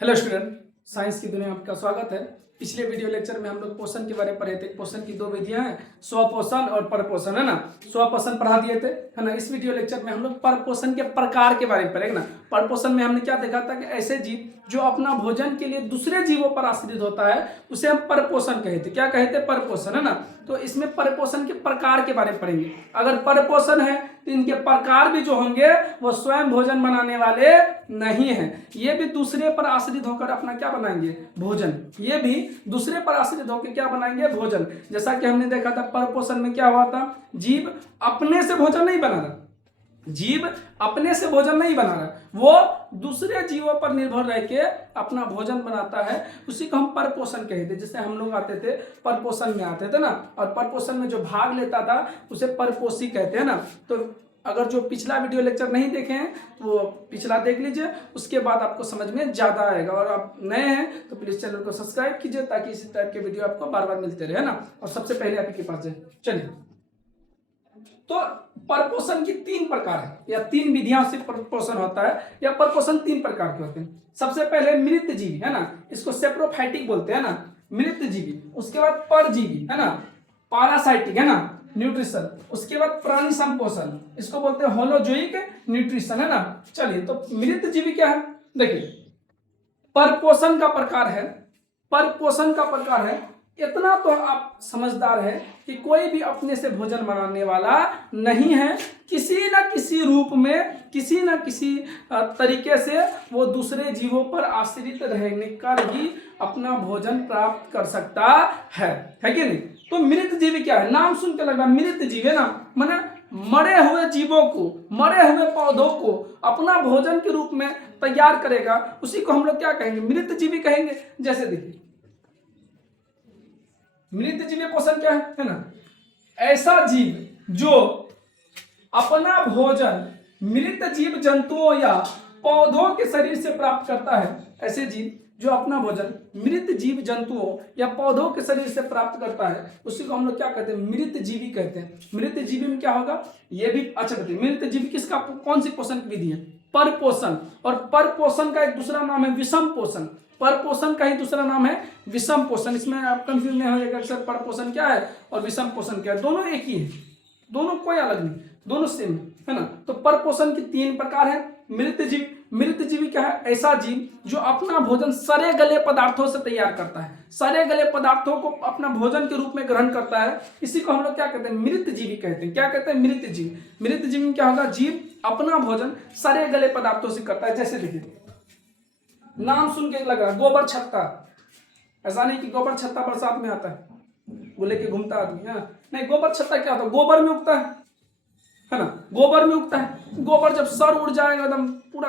Hello student, science की दुनिया में आपका स्वागत है। पिछले वीडियो लेक्चर में हम लोग पोषण के बारे में पढ़े थे। पोषण की दो विधियां हैं, स्वपोषण और परपोषण, है ना। स्वपोषण पढ़ा दिए थे, है ना। इस वीडियो लेक्चर में हम लोग परपोषण के प्रकार के बारे में पढ़ेंगे ना। परपोषण में हमने क्या देखा था कि ऐसे जीव जो अपना भोजन के लिए दूसरे जीवों पर आश्रित होता है उसे हम परपोषण कहते। क्या कहते? परपोषण, है ना। तो इसमें परपोषण के प्रकार के बारे में पढ़ेंगे। अगर परपोषण है तो इनके प्रकार भी जो होंगे वो स्वयं भोजन बनाने वाले नहीं हैं। ये भी दूसरे पर आश्रित होकर अपना क्या बनाएंगे? भोजन। ये भी दूसरे पर आश्रित होकर क्या बनाएंगे? भोजन। जैसा कि हमने देखा था परपोषण में क्या हुआ था, जीव अपने से भोजन नहीं बना रहा, जीव अपने से भोजन नहीं बना रहा, वो दूसरे जीवों पर निर्भर रह के अपना भोजन बनाता है। उसी को हम परपोषण कहते। जैसे हम लोग आते थे परपोषण में आते थे ना, और परपोषण में जो भाग लेता था उसे परपोषी कहते हैं ना। तो अगर जो पिछला वीडियो लेक्चर नहीं देखे हैं तो वो पिछला देख लीजिए, उसके बाद आपको समझ में ज्यादा आएगा। और आप नए हैं तो प्लीज चैनल को सब्सक्राइब कीजिए ताकि इसी टाइप के वीडियो आपको बार बार मिलते रहे, ना। और सबसे पहले आप ही के पास जाए। चलिए, तो परपोषण की तीन प्रकार है या तीन विधियों से परपोषण होता है, या परपोषण तीन प्रकार के होते हैं। सबसे पहले मृत जीवी, है ना, इसको सेप्रोफाइटिक बोलते हैं ना, मृत जीवी। उसके बाद परजीवी, है ना, पैरासाइटिक, है ना, न्यूट्रिशन। उसके बाद प्राणी संपोषण, इसको बोलते हैं होलोजोइक न्यूट्रिशन, है ना। चलिए, तो मृत जीवी क्या है? देखिए, परपोषण का प्रकार है, परपोषण का प्रकार है। इतना तो आप समझदार है कि कोई भी अपने से भोजन बनाने वाला नहीं है। किसी न किसी रूप में, किसी न किसी तरीके से वो दूसरे जीवों पर आश्रित रहने कर ही अपना भोजन प्राप्त कर सकता है कि नहीं। तो मृत जीवी क्या है? नाम सुन के लग रहा मृत जीव, है ना, माने मरे हुए जीवों को, मरे हुए पौधों को अपना भोजन के रूप में तैयार करेगा, उसी को हम लोग क्या कहेंगे? मृत जीवी कहेंगे। जैसे देखिए, मृत जीवी पोषण क्या है ना, ऐसा जीव जो अपना भोजन मृत जीव जंतुओं या पौधों के शरीर से प्राप्त करता है। ऐसे जीव जो अपना भोजन मृत जीव जंतुओं या पौधों के शरीर से प्राप्त करता है, उसी को हम लोग क्या कहते हैं? मृत जीवी कहते हैं। मृत जीवी में क्या होगा? ये भी अच्छा कहते हैं। मृत जीवी किसका, कौन सी पोषण की विधि है? परपोषण। और परपोषण का एक दूसरा नाम है विषम पोषण। परपोषण का ही दूसरा नाम है विषम पोषण। इसमें आप कंफ्यूज नहीं होगा सर परपोषण क्या है और विषम पोषण क्या है। दोनों एक ही है, दोनों कोई अलग नहीं, दोनों सेम है ना। तो परपोषण की तीन प्रकार है। मृत जीव, मृत जीवी क्या है? ऐसा जीव जो अपना भोजन सड़े गले पदार्थों से तैयार करता है, सड़े गले पदार्थों को अपना भोजन के रूप में ग्रहण करता है। इसी को हम लोग क्या कहते हैं? मृत जीवी कहते हैं। क्या कहते हैं? मृत जीव। मृत जीवी में क्या होगा? जीव अपना भोजन सड़े गले पदार्थों से करता है। जैसे देखिए, नाम सुन के लग रहा है गोबर छत्ता। ऐसा नहीं कि गोबर छत्ता बरसात में आता है वो लेके घूमता आदमी, है नहीं। गोबर छत्ता क्या होता है? गोबर में उगता है ना, गोबर में उगता है। गोबर जब सड़ उड़ जाएगा, एकदम पूरा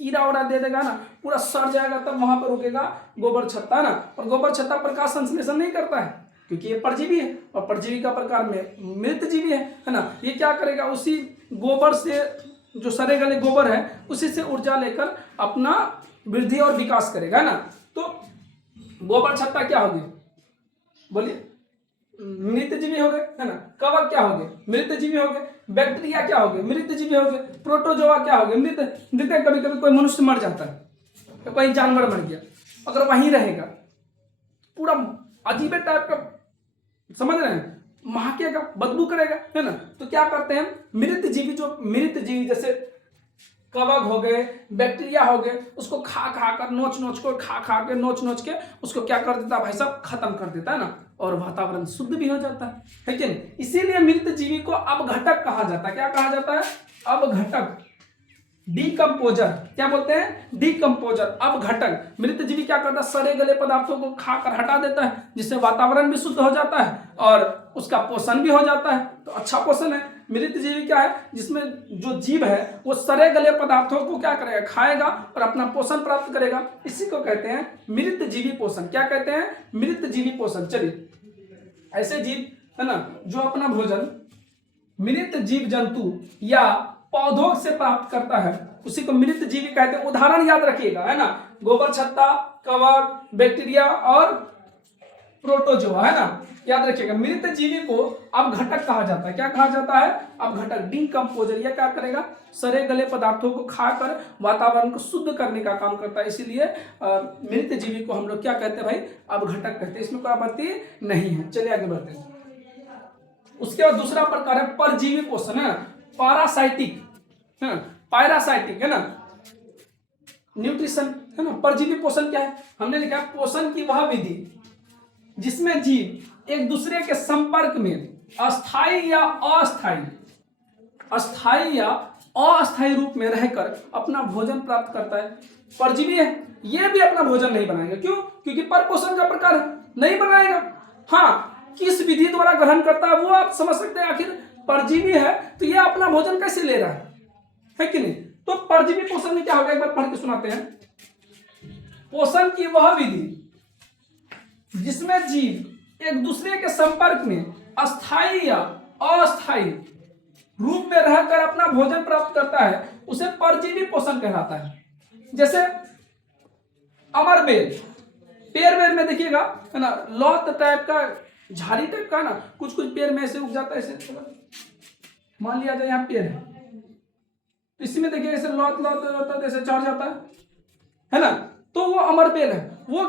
कीड़ा उड़ा दे देगा ना, पूरा सड़ जाएगा, तब वहां पर उगेगा गोबर छत्ता ना। और गोबर छत्ता प्रकाश संश्लेषण नहीं करता है क्योंकि ये परजीवी है, और परजीवी का प्रकार में मृत जीवी है ना। ये क्या करेगा? उसी गोबर से, जो सड़े गले गोबर है, उसी से ऊर्जा लेकर अपना वृद्धि और विकास करेगा ना। तो गोबर छत्ता क्या हो गया? बोलिए, मृत जीवी हो गए, है ना। कवक क्या हो गए? मृत जीवी हो गए। बैक्टीरिया क्या हो गए? मृत जीवी हो गए। प्रोटोजोआ क्या हो गए? मृत। मृत कभी कभी कोई मनुष्य मर जाता है तो कोई जानवर मर गया, अगर वहीं रहेगा पूरा अजीब टाइप का, समझ रहे हैं, महकेगा, बदबू करेगा, है ना। तो क्या करते हैं? मृत जीवी, जो मृत जीवी जैसे कवक हो गए, बैक्टीरिया हो गए, उसको खा खा कर, नोच नोच को खा खा के, नोच नोच के उसको क्या कर देता है भाई साहब? खत्म कर देता है ना। और वातावरण शुद्ध भी हो जाता है कि नहीं। इसीलिए मृत जीवी को अपघटक कहा जाता है। क्या कहा जाता है? अपघटक, डीकम्पोजर। क्या बोलते हैं? डीकम्पोजर, अपघटक। मृत जीवी क्या करता है? सड़े गले पदार्थों को खाकर हटा देता है, जिससे वातावरण भी शुद्ध हो जाता है और उसका पोषण भी हो जाता है। तो अच्छा पोषण है। मृत जीवी क्या है? जिसमें जो जीव है वो सड़े गले पदार्थों को क्या करेगा? खाएगा और अपना पोषण प्राप्त करेगा। इसी को कहते हैं मृत जीवी पोषण। क्या कहते हैं? मृत जीवी पोषण। चलिए, ऐसे जीव, है ना, जो अपना भोजन मृत जीव जंतु या पौधों से प्राप्त करता है, उसी को मृत जीवी कहते हैं। उदाहरण याद रखिएगा, है ना, गोबर छत्ता, कवक, बैक्टीरिया और प्रोटोजोआ, है ना। याद रखिएगा, मृत जीवी को अब घटक कहा जाता है। क्या कहा जाता है? अब घटक, डिकम्पोजर। यह क्या करेगा? सड़े गले पदार्थों को खाकर वातावरण को शुद्ध करने का काम करता है। इसीलिए मृत जीवी को हम लोग क्या कहते हैं भाई? अब घटक कहते हैं। इसमें कोई आपत्ति नहीं है। चलिए आगे बढ़ते हैं। उसके बाद दूसरा प्रकार है परजीवी पोषण, है पैरासाइटिक, है पैरासाइटिक, है ना। न्यूट्रिशन, है ना। परजीवी पोषण क्या है? हमने लिखा पोषण की वह विधि जिसमें जीव एक दूसरे के संपर्क में अस्थायी या अस्थायी, अस्थायी या अस्थायी रूप में रहकर अपना भोजन प्राप्त करता है। परजीवी है, ये भी अपना भोजन नहीं बनाएगा। क्यों? क्योंकि परपोषण का प्रकार है, नहीं बनाएगा। हाँ, किस विधि द्वारा ग्रहण करता है वो आप समझ सकते हैं। आखिर परजीवी है तो ये अपना भोजन कैसे ले रहा है कि नहीं? तो परजीवी पोषण में क्या होगा, एक बार पढ़ के सुनाते हैं। पोषण की वह विधि जिसमें जीव एक दूसरे के संपर्क में अस्थायी या अस्थायी रूप में रहकर अपना भोजन प्राप्त करता है, उसे परजीवी पोषण कहलाता है। जैसे अमरबेल, पेड़ वेड़ में देखिएगा, है ना, लौत टाइप का, झाड़ी टाइप का ना, कुछ कुछ पेड़ में ऐसे उग जाता है। ऐसे मान लिया जाए यहाँ पेड़ है, तो इसी में देखिए ऐसे लौत लौत ऐसे चढ़ जाता है ना। तो वो अमरबेल है। वो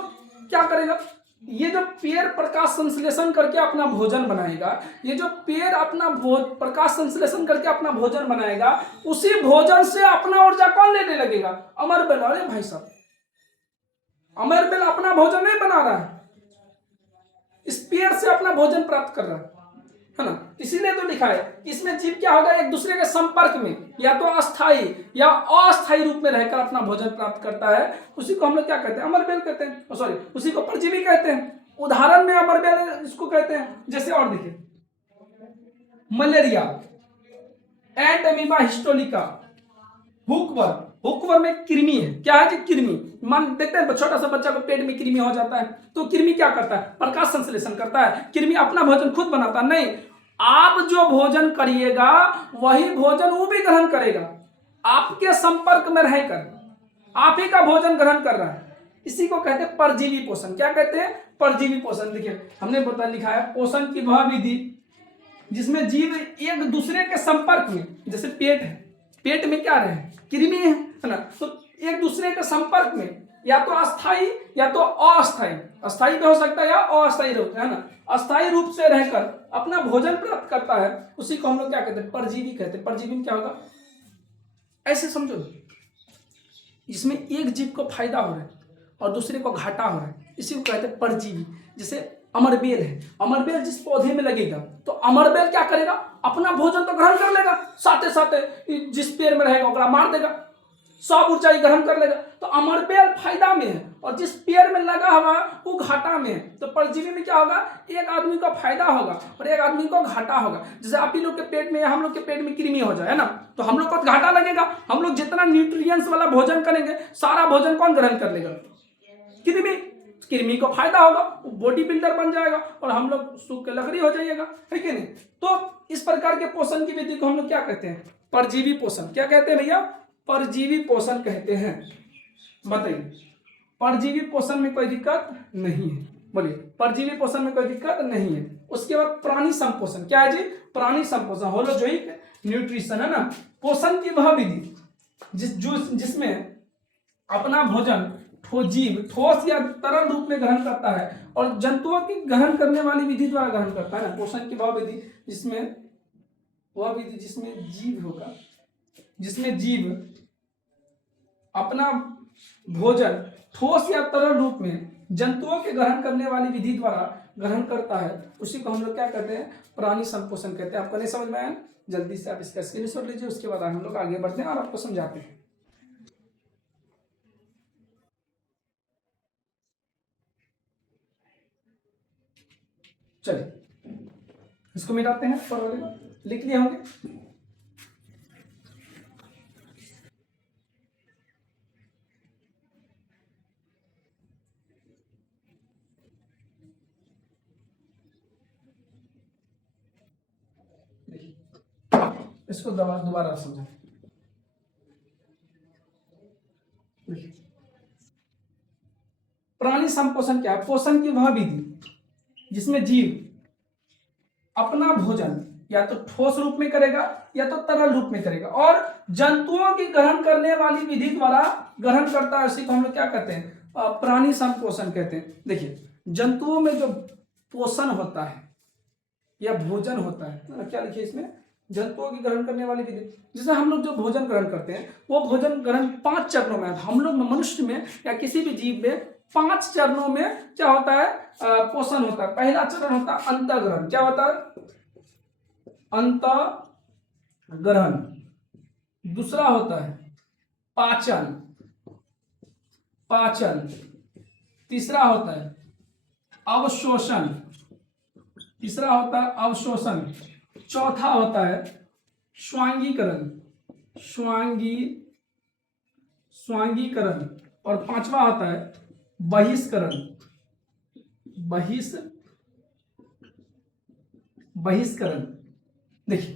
क्या करेगा? ये जो पेड़ प्रकाश संश्लेषण करके अपना भोजन बनाएगा, ये जो पेड़ अपना प्रकाश संश्लेषण करके अपना भोजन बनाएगा, उसी भोजन से अपना ऊर्जा कौन लेने लगेगा? अमरबेल। अरे भाई साहब, अमरबेल अपना भोजन नहीं बना रहा है, इस पेड़ से अपना भोजन प्राप्त कर रहा है ना। इसीलिए तो लिखा है इसमें जीव क्या होगा? एक दूसरे के संपर्क में या तो अस्थायी या अस्थायी रूप में रहकर अपना भोजन प्राप्त करता है। उसी को हम लोग क्या कहते हैं? अमरबेल कहते हैं। सॉरी, उसी को परजीवी कहते हैं। उदाहरण में अमरबेल इसको कहते हैं। जैसे और देखिए, मलेरिया, एंट अमीबा हिस्टोलिका, हुकवर्म। हुकवर्म में कृमि है। क्या है जी? कृमि। मान देखते हैं छोटा सा बच्चा को पेट में कृमि हो जाता है, तो कृमि क्या करता है? प्रकाश संश्लेषण करता है। कृमि अपना भोजन खुद बनाता नहीं, आप जो भोजन करिएगा वही भोजन वो भी ग्रहण करेगा। आपके संपर्क में रहकर आप ही का भोजन ग्रहण कर रहा है। इसी को कहते हैं परजीवी पोषण। क्या कहते हैं? परजीवी पोषण। देखिए हमने बता लिखा है, पोषण की वह विधि जिसमें जीव एक दूसरे के संपर्क में, जैसे पेट है, पेट में क्या रहे? कृमि है ना। तो एक दूसरे के संपर्क में या तो अस्थाई या तो अस्थाई, अस्थाई भी हो सकता है या अस्थाई रूप, है ना, अस्थाई रूप से रहकर अपना भोजन प्राप्त करता है। उसी को हम लोग क्या कहते हैं? परजीवी कहते हैं। परजीवी में क्या होगा? ऐसे समझो, इसमें एक जीव को फायदा हो रहा है और दूसरे को घाटा हो रहा है, इसी को कहते हैं परजीवी। जैसे अमरबेल है, अमरबेल जिस पौधे में लगेगा तो अमरबेल क्या करेगा? अपना भोजन तो ग्रहण कर लेगा, साथे साथे जिस पेड़ में रहेगा ओकरा मार देगा, सब ऊंचाई ग्रहण कर लेगा। तो अमरबेल फायदा में है और जिस पेड़ में लगा हुआ वो घाटा में है। तो परजीवी में क्या होगा? एक आदमी को फायदा होगा और एक आदमी को घाटा होगा। जैसे आप ही लोग के पेट में या हम लोग के पेट में कृमि हो जाए, है ना, तो हम लोग को घाटा लगेगा। हम लोग जितना न्यूट्रिएंट्स वाला भोजन करेंगे, सारा भोजन कौन ग्रहण कर लेगा? कृमि। कृमि को फायदा होगा, वो बॉडी बिल्डर बन जाएगा और हम लोग सूख के लकड़ी हो जाइएगा, है कि नहीं। तो इस प्रकार के पोषण की विधि को हम लोग क्या कहते हैं? परजीवी पोषण। क्या कहते हैं भैया? परजीवी पोषण कहते हैं। बताइए, परजीवी पोषण में कोई दिक्कत नहीं है? बोलिए, परजीवी पोषण में कोई दिक्कत नहीं है। उसके बाद प्राणी संपोषण। क्या है जी? प्राणी संपोषण, होलोजोइक न्यूट्रिशन, है ना। पोषण की वह विधि जिसमें अपना भोजन जीव ठोस या तरल रूप में ग्रहण करता है और जंतुओं की ग्रहण करने वाली विधि द्वारा ग्रहण करता है ना। पोषण की वह विधि जिसमें जीव होगा, जिसमें जीव अपना भोजन ठोस या तरल रूप में जंतुओं के ग्रहण करने वाली विधि द्वारा ग्रहण करता है, उसी को हम लोग क्या कहते हैं? प्राणी संपोषण कहते हैं। आपको नहीं समझ में आया? जल्दी से आप इसका स्क्रीनशॉट लीजिए, उसके बाद हम लोग आगे बढ़ते हैं और आपको समझाते हैं। चलिए इसको मिटाते हैं, पर वाले लिख लिए होंगे। इसको दोबारा समझा। प्राणी संपोषण क्या है? पोषण की वह विधि जिसमें जीव अपना भोजन या तो ठोस रूप में करेगा या तो तरल रूप में करेगा, और जंतुओं की ग्रहण करने वाली विधि द्वारा ग्रहण करता है, उसी को हम लोग क्या कहते हैं, प्राणी संपोषण कहते हैं। देखिए जंतुओं में जो पोषण होता है या भोजन होता है, क्या लिखिए इसमें, जंतुओं की ग्रहण करने वाली विधि, जैसे हम लोग जो भोजन ग्रहण करते हैं वो भोजन ग्रहण 5 चरणों में, हम लोग मनुष्य में या किसी भी जीव में 5 चरणों में क्या होता है, पोषण होता है। पहला चरण होता है अंतःग्रहण, क्या होता है, अंतःग्रहण। दूसरा होता है पाचन, पाचन। तीसरा होता है अवशोषण, तीसरा होता है अवशोषण। चौथा होता है स्वांगीकरण, स्वांगीकरण। और पांचवा होता है बहिष्करण, बहिष्करण। देखिए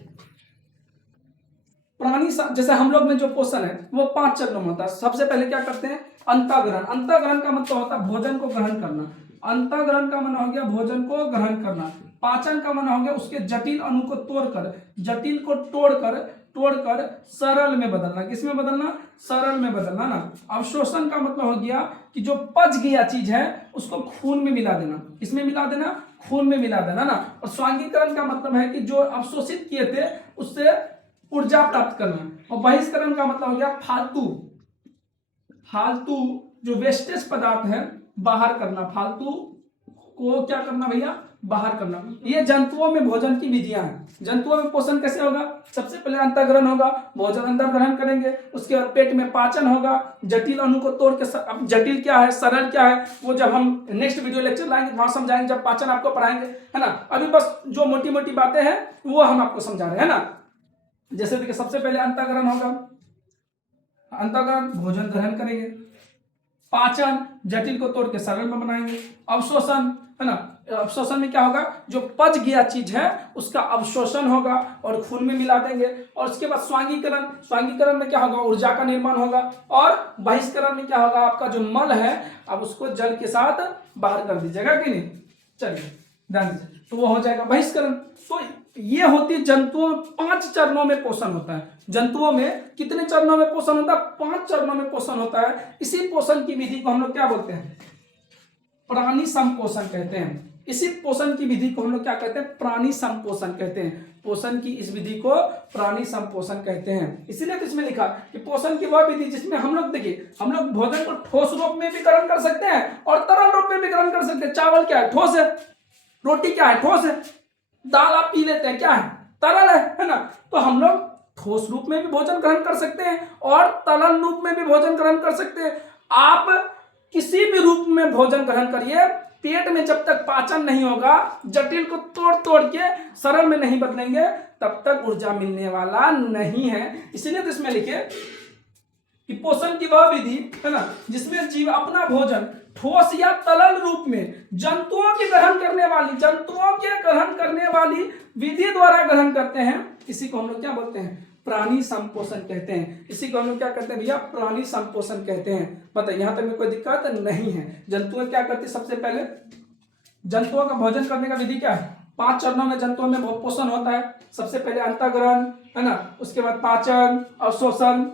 प्राणी जैसे हम लोग में जो पोषण है वो 5 चरणों में होता है। सबसे पहले क्या करते हैं, अंतःग्रहण। अंतःग्रहण का मतलब होता है भोजन को ग्रहण करना, अंतःग्रहण का मतलब हो गया भोजन को ग्रहण करना। पाचन का मतलब हो गया उसके जटिल अणु को तोड़कर, जटिल को तोड़कर सरल में बदलना। किस में बदलना, सरल में बदलना ना। अवशोषण का मतलब हो गया कि जो पच गया चीज है उसको खून में मिला देना। किसमें मिला देना, खून में मिला देना ना। और स्वांगीकरण का मतलब है कि जो अवशोषित किए थे उससे ऊर्जा प्राप्त करना। और बहिष्करण का मतलब हो गया फालतू जो वेस्टेज पदार्थ है बाहर करना, फालतू को क्या करना भैया, बाहर करना। ये जंतुओं में भोजन की विधियां हैं। जंतुओं में पोषण कैसे होगा, सबसे पहले अंतःग्रहण होगा, भोजन अंदर ग्रहण करेंगे, उसके बाद पेट में पाचन होगा, जटिल अणु को तोड़ के अब जटिल क्या है सरल क्या है वो जब हम नेक्स्ट वीडियो लेक्चर लाएंगे वहां समझाएंगे, जब पाचन आपको पढ़ाएंगे, है ना। अभी बस जो मोटी मोटी बातें हैं वो हम आपको समझा रहे हैं ना। जैसे देखिए सबसे पहले अंतःग्रहण होगा, अंतःग्रहण भोजन ग्रहण करेंगे, पाचन जटिल को तोड़ के सरल में बनाएंगे, अवशोषण है ना, अवशोषण में क्या होगा जो पच गया चीज है उसका अवशोषण होगा और खून में मिला देंगे। और उसके बाद स्वांगीकरण, स्वांगीकरण में क्या होगा ऊर्जा का निर्माण होगा। और बहिष्करण में क्या होगा आपका जो मल है अब उसको जल के साथ बाहर कर दीजिएगा कि नहीं, चलिए ध्यान दीजिए, तो वो हो जाएगा बहिष्करण। तो ये होती जंतुओं 5 चरणों में पोषण होता है। जंतुओं में कितने चरणों में पोषण होता है, 5 चरणों में पोषण होता है। इसी पोषण की विधि को हम लोग क्या बोलते हैं, प्राणी संपोषण कहते हैं। इसी पोषण की विधि को हम लोग क्या कहते हैं, प्राणी संपोषण कहते हैं। पोषण की इस विधि को प्राणी संपोषण कहते हैं। इसीलिए तो इसमें लिखा कि पोषण की वह विधि जिसमें हम लोग देखिए हम लोग भोजन को ठोस रूप में भी ग्रहण कर सकते हैं और तरल रूप में भी ग्रहण कर सकते हैं। चावल क्या है, ठोस है, रोटी क्या है, ठोस है, दाल आप पी लेते हैं क्या है, तरल है ना। तो हम लोग ठोस रूप में भी भोजन ग्रहण कर सकते हैं और तरल रूप में भी भोजन ग्रहण कर सकते हैं। आप किसी भी रूप में भोजन ग्रहण करिए, पेट में जब तक पाचन नहीं होगा, जटिल को तोड़ तोड़ के सरल में नहीं बदलेंगे, तब तक ऊर्जा मिलने वाला नहीं है। इसलिए तो इसमें लिखे कि पोषण की वह विधि है ना जिसमें जीव अपना भोजन ठोस या तरल रूप में जंतुओं के ग्रहण करने वाली विधि द्वारा ग्रहण करते हैं। इसी को हम लोग क्या बोलते हैं, प्राणी संपोषण कहते हैं। इसी को हम लोग क्या कहते हैं भैया, प्राणी संपोषण कहते हैं। बताइए यहां तक में कोई दिक्कत नहीं है। जंतुएं क्या करती, सबसे पहले जंतुओं का भोजन करने का विधि क्या है, 5 चरणों में जंतुओं में पोषण होता है। सबसे पहले अंतःग्रहण है ना, उसके बाद पाचन, अवशोषण,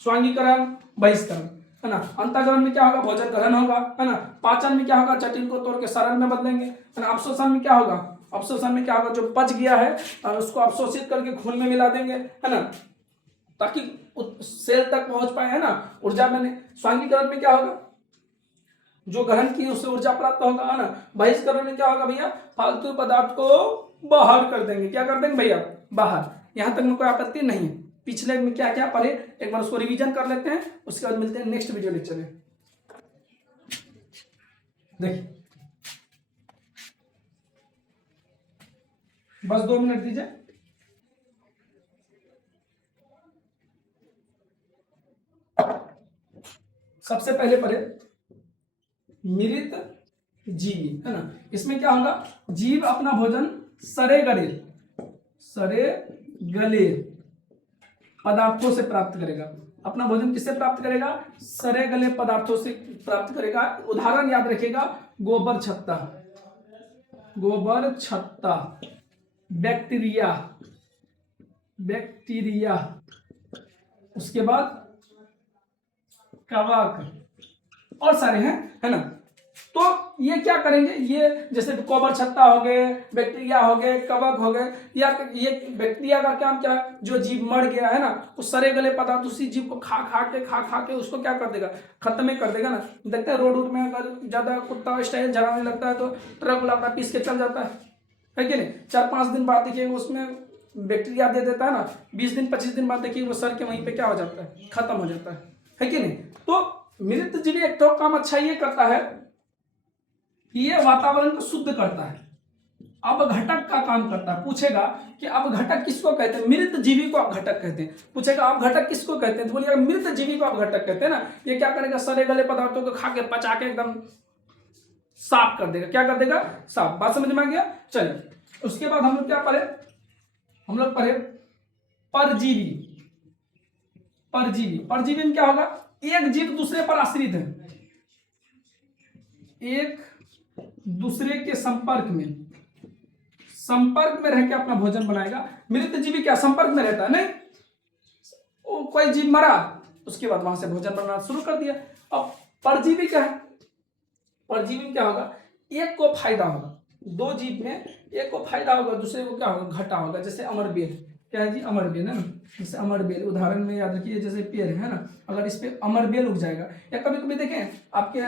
स्वांगीकरण, बहिष्करण है ना। अंतःग्रहण में क्या होगा, भोजन ग्रहण होगा है ना। पाचन में क्या होगा, जटिल को तोड़ के सरल में बदलेंगे है ना। अवशोषण में क्या होगा, अवशोषण में क्या होगा जो पच गया है उसको अवशोषित करके खून में मिला देंगे है ना, ताकि सेल तक पहुंच पाए है ना, ऊर्जा बने। स्वांगीकरण में क्या होगा, जो ग्रहण की उससे ऊर्जा प्राप्त होगा है ना। बहिष्करण में क्या होगा भैया, फालतू पदार्थ को बाहर कर देंगे। क्या कर देंगे भैया, बाहर। यहां तक में कोई आपत्ति नहीं है। पिछले में क्या क्या पढ़े एक बार उसको रिवीजन कर लेते हैं, उसके बाद मिलते हैं नेक्स्ट वीडियो लेक्चर में। देखिए बस 2 मिनट दीजिए। सबसे पहले पढ़े मृत जीवी है ना। इसमें क्या होगा, जीव अपना भोजन सरे गले पदार्थों से प्राप्त करेगा। अपना भोजन किससे प्राप्त करेगा, सरे गले पदार्थों से प्राप्त करेगा। उदाहरण याद रखिएगा, गोबर छत्ता, गोबर छत्ता, बैक्टीरिया, बैक्टीरिया, उसके बाद कवक और सारे हैं, है ना। तो ये क्या करेंगे, ये जैसे गोबर छत्ता हो गए, बैक्टीरिया हो गए, कवक हो गए, या ये बैक्टीरिया का काम क्या है, जो जीव मर गया है ना, उस सड़े गले पदार्थ उसी जीव को खा खा के उसको क्या कर देगा, खत्म ही कर देगा ना। देखते हैं रोड में अगर ज्यादा कुत्ता स्टाइल झड़ाने लगता है तो ट्रक वाला अपना पीस के चल जाता है कि नहीं। 4-5 दिन बाद देखिए उसमें बैक्टीरिया दे देता है ना, 20 दिन 25 दिन बाद देखिए वो सर के वहीं पे क्या हो जाता है, खत्म हो जाता है कि नहीं। तो मृत जीवी एक तो काम अच्छा ये करता है, ये वातावरण को शुद्ध करता है। अपघटक का काम करता है। पूछेगा कि अपघटक किसको कहते हैं, मृत जीवी को अपघटक कहते हैं। पूछेगा अपघटक किसको कहते हैं, तो बोलिएगा मृत जीवी को अपघटक कहते हैं ना। ये क्या करेगा, सड़े गले पदार्थों को खा के पचा के एकदम साफ कर देगा। क्या कर देगा, साफ। बात समझ में आ गया। चलिए उसके बाद हम लोग क्या पढ़े, हम लोग पढ़े परजीवी। परजीवी, परजीवी में क्या होगा, एक जीव दूसरे पर आश्रित है, एक दूसरे के संपर्क में रह के अपना भोजन बनाएगा। मृत जीवी क्या संपर्क में रहता है, नहीं, वो कोई जीव मरा उसके बाद वहां से भोजन बनाना शुरू कर दिया। अब परजीवी क्या है, परजीवी क्या होगा, एक को फायदा होगा, दो जीव में एक को फायदा होगा, दूसरे को क्या होगा, घाटा होगा। जैसे अमरबेल, क्या है जी, अमरबेल है ना। जैसे अमरबेल उदाहरण में याद रखिए, जैसे पेड़ है ना, अगर इस पे अमरबेल उग जाएगा, या कभी कभी देखें आपके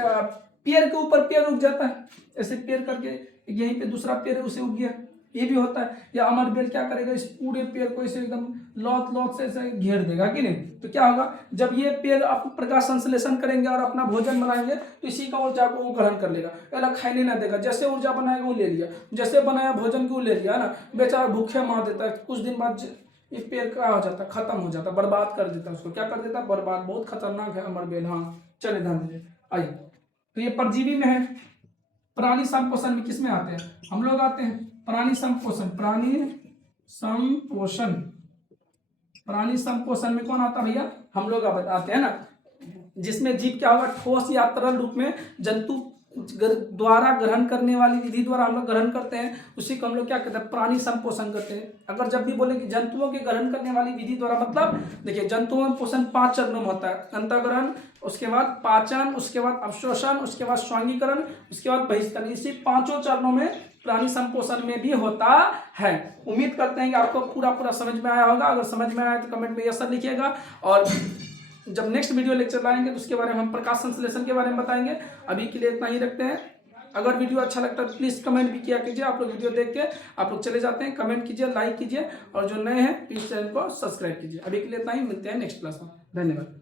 पेड़ के ऊपर पेड़ उग जाता है, ऐसे पेड़ करके यहीं पे दूसरा पेड़ उसे उग गया, ये भी होता है। या अमरबेल क्या करेगा, इस पूरे पेड़ को इसे एकदम लौत से ऐसे घेर देगा कि नहीं। तो क्या होगा, जब ये पेड़ आप प्रकाश संश्लेषण करेंगे और अपना भोजन बनाएंगे तो इसी का ऊर्जा को वो ग्रहण कर लेगा, अलग खाने ना देगा। जैसे ऊर्जा बनाएगा वो ले लिया, जैसे बनाया भोजन को ले लिया ना, बेचारा भूखे मार देता है। कुछ दिन बाद ये पेड़ क्या हो जाता है, खत्म हो जाता है, बर्बाद कर देता है उसको। क्या कर देता है, बर्बाद। बहुत खतरनाक है अमरबेल। हाँ चले ध्यान दीजिए। आइए, तो ये परजीवी में है। प्राणी संपोषण में किसमें आते हैं, हम लोग आते हैं प्राणी संपोषण। प्राणी संपोषण में कौन आता है भैया, हम लोग आते हैं ना, जिसमें जीव क्या होगा, ठोस या तरल रूप में जंतु द्वारा ग्रहण करने वाली विधि द्वारा हम लोग ग्रहण करते हैं, उसी को हम लोग क्या कहते हैं, प्राणी संपोषण करते हैं। अगर जब भी बोले कि जंतुओं के ग्रहण करने वाली विधि द्वारा, मतलब देखिए जंतुओं में पोषण 5 चरणों में होता है, अंतःग्रहण, उसके बाद पाचन, उसके बाद अवशोषण, उसके बाद स्वांगीकरण, उसके बाद बहिष्करण। इसी 5 चरणों में प्राणी संपोषण में भी होता है। उम्मीद करते हैं कि आपको पूरा समझ में आया होगा। अगर समझ में आया तो कमेंट में यस सर लिखिएगा, और जब नेक्स्ट वीडियो लेक्चर लाएंगे तो उसके बारे में हम प्रकाश संश्लेषण के बारे में बताएंगे। अभी के लिए इतना ही रखते हैं। अगर वीडियो अच्छा लगता है तो प्लीज़ कमेंट भी किया कीजिए। आप लोग वीडियो देख के आप लोग चले जाते हैं, कमेंट कीजिए, लाइक कीजिए, और जो नए हैं प्लीज़ चैनल को सब्सक्राइब कीजिए। अभी के लिए इतना ही, मिलते हैं नेक्स्ट क्लास में। धन्यवाद।